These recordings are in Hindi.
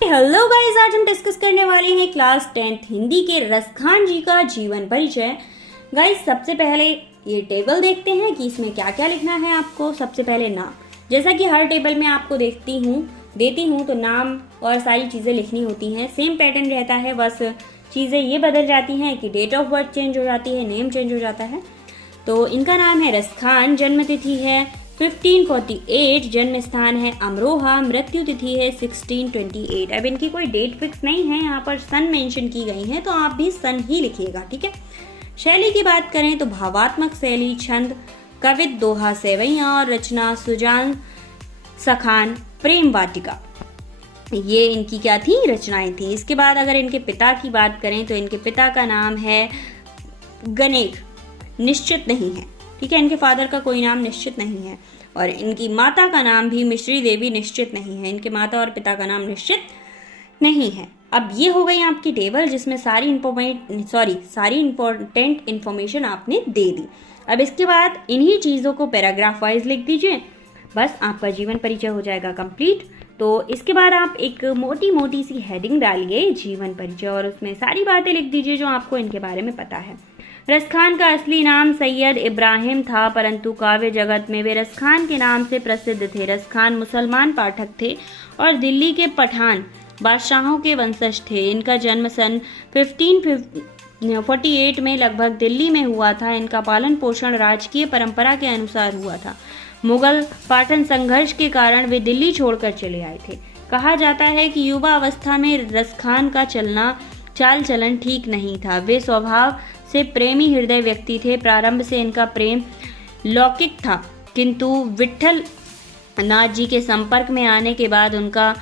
हेलो गाइस, आज हम डिस्कस करने वाले हैं क्लास 10th हिंदी के रसखान जी का जीवन परिचय। गाइस, सबसे पहले ये टेबल देखते हैं कि इसमें क्या क्या लिखना है आपको। सबसे पहले नाम, जैसा कि हर टेबल में आपको देती हूँ तो नाम और सारी चीज़ें लिखनी होती हैं। सेम पैटर्न रहता है, बस चीज़ें ये बदल जाती हैं कि डेट ऑफ बर्थ चेंज हो जाती है, नेम चेंज हो जाता है। तो इनका नाम है रसखान, जन्म तिथि है 1548, जन्म स्थान है अमरोहा, मृत्यु तिथि है 1628। अब इनकी कोई डेट फिक्स नहीं है, यहाँ पर सन मेंशन की गई है तो आप भी सन ही लिखिएगा, ठीक है। शैली की बात करें तो भावात्मक शैली, छंद, कवित, दोहा, सेवैया और रचना सुजान सखान, प्रेम वाटिका, ये इनकी क्या थी, रचनाएं थी। इसके बाद अगर इनके पिता की बात करें तो इनके पिता का नाम है गणेश, निश्चित नहीं है, ठीक है। इनके फादर का कोई नाम निश्चित नहीं है और इनकी माता का नाम भी मिश्री देवी निश्चित नहीं है। इनके माता और पिता का नाम निश्चित नहीं है। अब ये हो गई आपकी टेबल जिसमें सारी इंपॉर्टेंट इंफॉर्मेशन आपने दे दी। अब इसके बाद इन्हीं चीज़ों को पैराग्राफ वाइज लिख दीजिए, बस आपका जीवन परिचय हो जाएगा कंप्लीट। तो इसके बाद आप एक मोटी मोटी सी हेडिंग डालिए जीवन परिचय और उसमें सारी बातें लिख दीजिए जो आपको इनके बारे में पता है। रसखान का असली नाम सैयद इब्राहिम था, परंतु काव्य जगत में वे रसखान के नाम से प्रसिद्ध थे। रसखान मुसलमान पाठक थे और दिल्ली के पठान बादशाहों के वंशज थे। इनका जन्म सन 1548 में लगभग दिल्ली में हुआ था। इनका पालन पोषण राजकीय परंपरा के अनुसार हुआ था। मुगल पाटन संघर्ष के कारण वे दिल्ली छोड़कर चले आए थे। कहा जाता है कि युवा अवस्था में रसखान का चाल चलन ठीक नहीं था। वे स्वभाव से प्रेमी हृदय व्यक्ति थे। प्रारंभ से इनका प्रेम लौकिक था, किंतु विट्ठल नाथ जी के संपर्क में आने के बाद उनका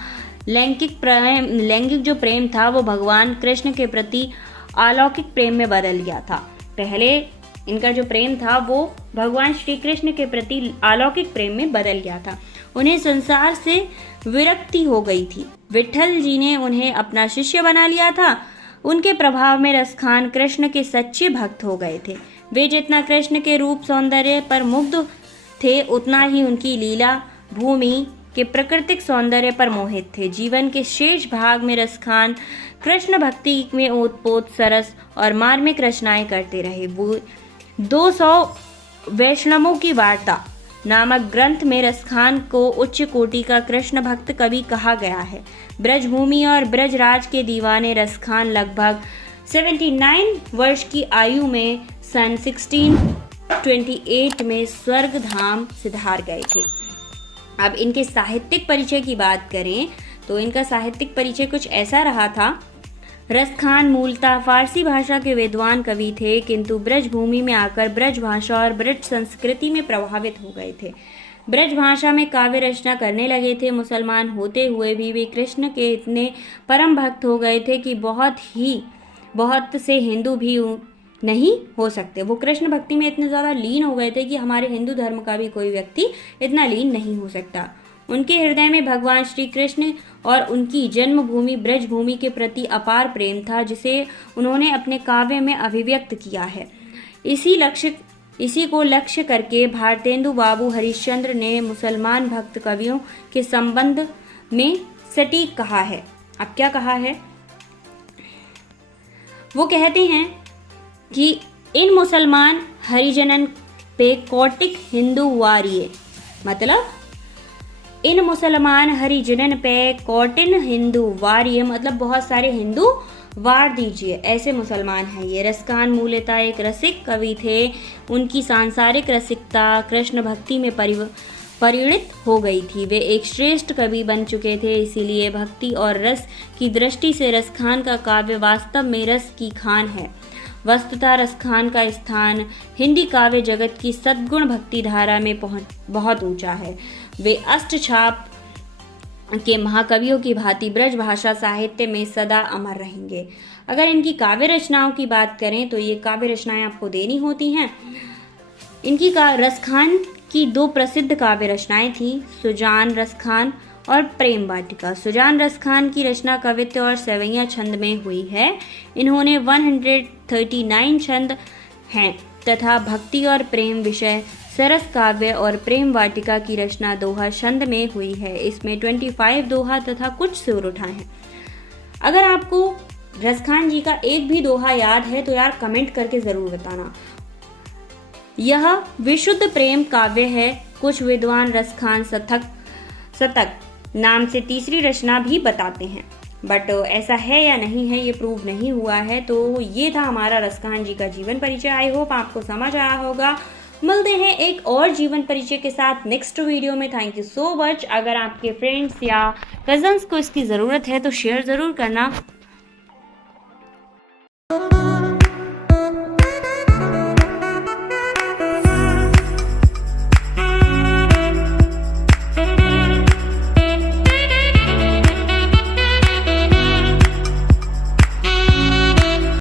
लैंगिक जो प्रेम था वो भगवान कृष्ण के प्रति अलौकिक प्रेम में बदल गया था। पहले इनका जो प्रेम था वो भगवान श्री कृष्ण के प्रति अलौकिक प्रेम में बदल गया था। उन्हें संसार से विरक्ति हो गई थी। विट्ठल जी ने उन्हें अपना शिष्य बना लिया था। उनके प्रभाव में रसखान कृष्ण के सच्चे भक्त हो गए थे। वे जितना कृष्ण के रूप सौंदर्य पर मुग्ध थे, उतना ही उनकी लीला भूमि के प्राकृतिक सौंदर्य पर मोहित थे। जीवन के शेष भाग में रसखान कृष्ण भक्ति में ओतप्रोत सरस और मार्मिक रचनाएं करते रहे। वो 200 वैष्णवों की वार्ता नामक ग्रंथ में रसखान को उच्च कोटि का कृष्ण भक्त कवि कहा गया है। ब्रजभूमि और ब्रजराज के दीवाने रसखान लगभग 79 वर्ष की आयु में सन 1628 में स्वर्ग धाम सिधार गए थे। अब इनके साहित्यिक परिचय की बात करें तो इनका साहित्यिक परिचय कुछ ऐसा रहा था। रसखान मूलतः फारसी भाषा के विद्वान कवि थे, किंतु ब्रजभूमि में आकर ब्रज भाषा और ब्रज संस्कृति में प्रभावित हो गए थे। ब्रज भाषा में काव्य रचना करने लगे थे। मुसलमान होते हुए भी वे कृष्ण के इतने परम भक्त हो गए थे कि बहुत से हिंदू भी नहीं हो सकते। वो कृष्ण भक्ति में इतने ज़्यादा लीन हो गए थे कि हमारे हिंदू धर्म का भी कोई व्यक्ति इतना लीन नहीं हो सकता। उनके हृदय में भगवान श्री कृष्ण और उनकी जन्मभूमि ब्रजभूमि के प्रति अपार प्रेम था, जिसे उन्होंने अपने काव्य में अभिव्यक्त किया है। इसी को लक्ष्य करके भारतेंदु बाबू हरिश्चंद्र ने मुसलमान भक्त कवियों के संबंध में सटीक कहा है। अब क्या कहा है? वो कहते हैं कि इन मुसलमान हरिजनन पे कौटिक हिंदू वारिये, मतलब इन मुसलमान हरिजनन पे कौटिन हिंदू वारिये, मतलब बहुत सारे हिंदू वार दीजिए, ऐसे मुसलमान हैं ये। रसखान मूलतः एक रसिक कवि थे। उनकी सांसारिक रसिकता कृष्ण भक्ति में परिणित हो गई थी। वे एक श्रेष्ठ कवि बन चुके थे, इसीलिए भक्ति और रस की दृष्टि से रसखान का काव्य वास्तव में रस की खान है। वस्तुतः रसखान का स्थान हिंदी काव्य जगत की सद्गुण भक्ति धारा में बहुत ऊंचा है। वे अष्टछाप के महाकवियों की भांति ब्रज भाषा साहित्य में सदा अमर रहेंगे। अगर इनकी काव्य रचनाओं की बात करें तो ये काव्य रचनाएं आपको देनी होती हैं। इनकी रसखान की 2 प्रसिद्ध काव्य रचनाएं थी, सुजान रसखान और प्रेम वाटिका। सुजान रसखान की रचना कवित्व और सेवैया छंद में हुई है। इन्होंने 139 छंद हैं तथा भक्ति और प्रेम विषय सरस काव्य और प्रेम वाटिका की रचना दोहा छंद में हुई है। इसमें 25 दोहा तथा कुछ सुर उठाए हैं। अगर आपको रसखान जी का एक भी दोहा याद है तो यार कमेंट करके जरूर बताना। यह विशुद्ध प्रेम काव्य है। कुछ विद्वान रसखान शतक नाम से तीसरी रचना भी बताते हैं, बट ऐसा है या नहीं है ये प्रूव नहीं हुआ है। तो ये था हमारा रसखान जी का जीवन परिचय। आई होप आपको समझ आया होगा। मिलते हैं एक और जीवन परिचय के साथ नेक्स्ट वीडियो में। Thank you so much. अगर आपके फ्रेंड्स या कजन्स को इसकी ज़रूरत है तो शेयर ज़रूर करना।